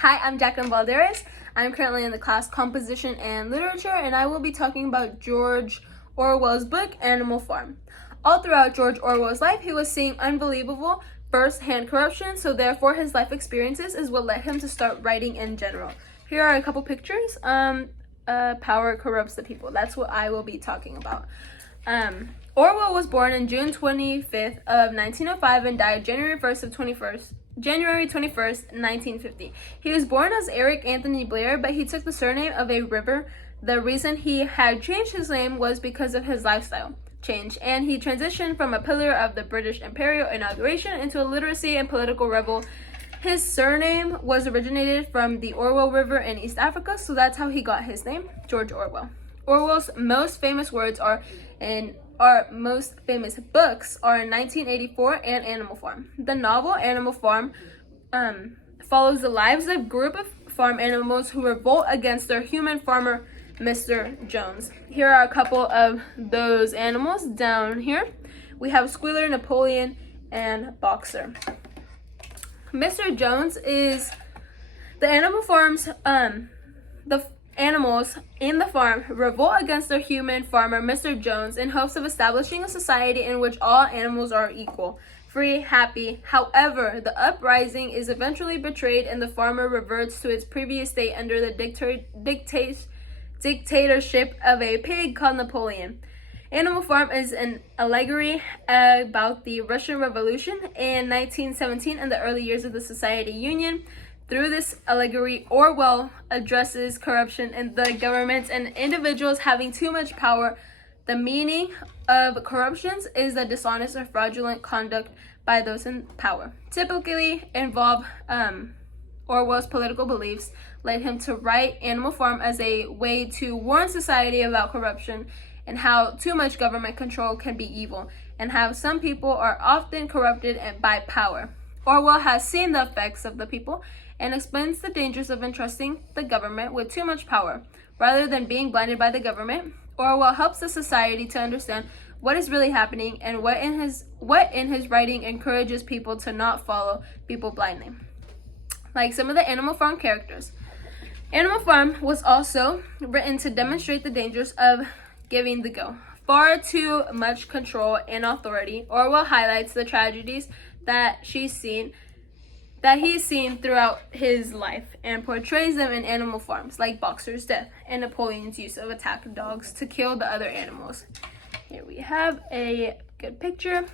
Hi, I'm Jacqueline Valderas. I'm currently in the class Composition and Literature, and I will be talking about George Orwell's book, Animal Farm. All throughout George Orwell's life, he was seeing unbelievable first-hand corruption, so therefore his life experiences is what led him to start writing in general. Here are a couple pictures. Power corrupts the people. That's what I will be talking about. Orwell was born on June 25th of 1905 and died January 21st, 1950. He was born as Eric Anthony Blair, but he took the surname of a river. The reason he had changed his name was because of his lifestyle change, and he transitioned from a pillar of the British imperial inauguration into a literacy and political rebel. His surname was originated from the Orwell River in East Africa, so that's how he got his name, George Orwell. Orwell's most famous words most famous books are 1984 and Animal Farm. The novel Animal Farm follows the lives of a group of farm animals who revolt against their human farmer, Mr. Jones. Here are a couple of those animals down here. We have Squealer, Napoleon, and Boxer. Mr. Jones is the animal farms, the animals in the farm revolt against their human farmer, Mr. Jones, in hopes of establishing a society in which all animals are equal, free, happy. However, the uprising is eventually betrayed and the farmer reverts to its previous state under the dictatorship of a pig called Napoleon. Animal Farm is an allegory about the Russian Revolution in 1917 and the early years of the Soviet Union. Through this allegory, Orwell addresses corruption in the government and individuals having too much power. The meaning of corruptions is the dishonest or fraudulent conduct by those in power. Typically involve Orwell's political beliefs led him to write Animal Farm as a way to warn society about corruption and how too much government control can be evil, and how some people are often corrupted by power. Orwell has seen the effects of the people and explains the dangers of entrusting the government with too much power. Rather than being blinded by the government, Orwell helps the society to understand what is really happening and what in his writing encourages people to not follow people blindly. Like some of the Animal Farm characters. Animal Farm was also written to demonstrate the dangers of giving the go. Far too much control and authority. Orwell highlights the tragedies that he's seen throughout his life and portrays them in Animal Farms, like Boxer's death and Napoleon's use of attack dogs to kill the other animals. Here we have a good picture.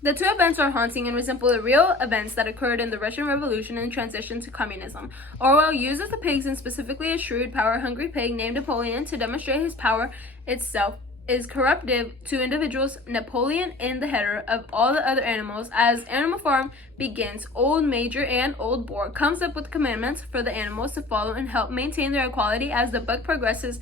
The two events are haunting and resemble the real events that occurred in the Russian Revolution and transition to communism. Orwell uses the pigs, and specifically a shrewd, power-hungry pig named Napoleon, to demonstrate his power itself is corruptive to individuals. Napoleon in the header of all the other animals. As Animal Farm begins, Old Major and Old Boar comes up with commandments for the animals to follow and help maintain their equality. As the book progresses,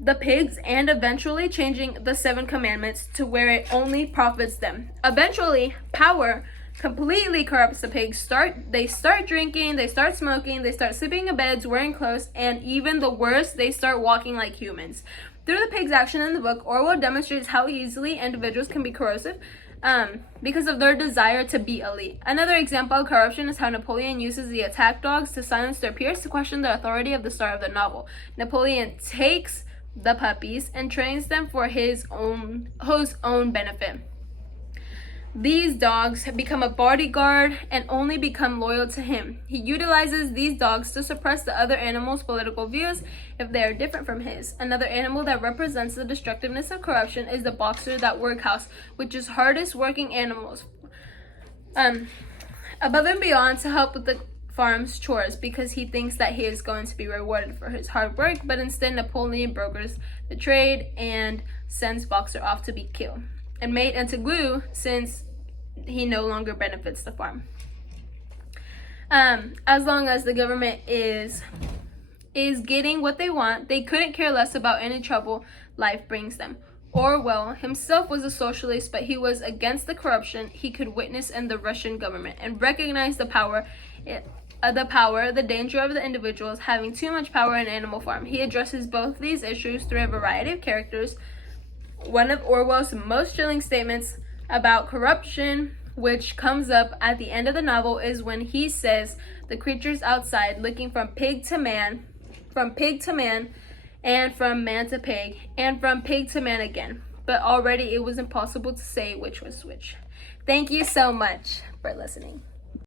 the pigs and eventually changing the 7 commandments to where it only profits them. Eventually, power completely corrupts the pigs. They start drinking, they start smoking, they start sleeping in beds, wearing clothes, and even the worst, they start walking like humans. Through the pig's action in the book, Orwell demonstrates how easily individuals can be corrosive because of their desire to be elite. Another example of corruption is how Napoleon uses the attack dogs to silence their peers to question the authority of the star of the novel. Napoleon takes the puppies and trains them for his own benefit. These dogs become a bodyguard and only become loyal to him. He utilizes these dogs to suppress the other animals' political views if they are different from his. Another animal that represents the destructiveness of corruption is the Boxer, that workhouse, which is hardest working animals. Above and beyond to help with the farm's chores because he thinks that he is going to be rewarded for his hard work, but instead Napoleon brokers the trade and sends Boxer off to be killed and made into glue since he no longer benefits the farm. As long as the government is getting what they want, they couldn't care less about any trouble life brings them. Orwell himself was a socialist, but he was against the corruption he could witness in the Russian government and recognized the danger of the individuals having too much power in Animal Farm. He addresses both these issues through a variety of characters. One of Orwell's most chilling statements about corruption which comes up at the end of the novel, is when he says the creatures outside looking from pig to man, and from man to pig, and from pig to man again. But already it was impossible to say which was which. Thank you so much for listening.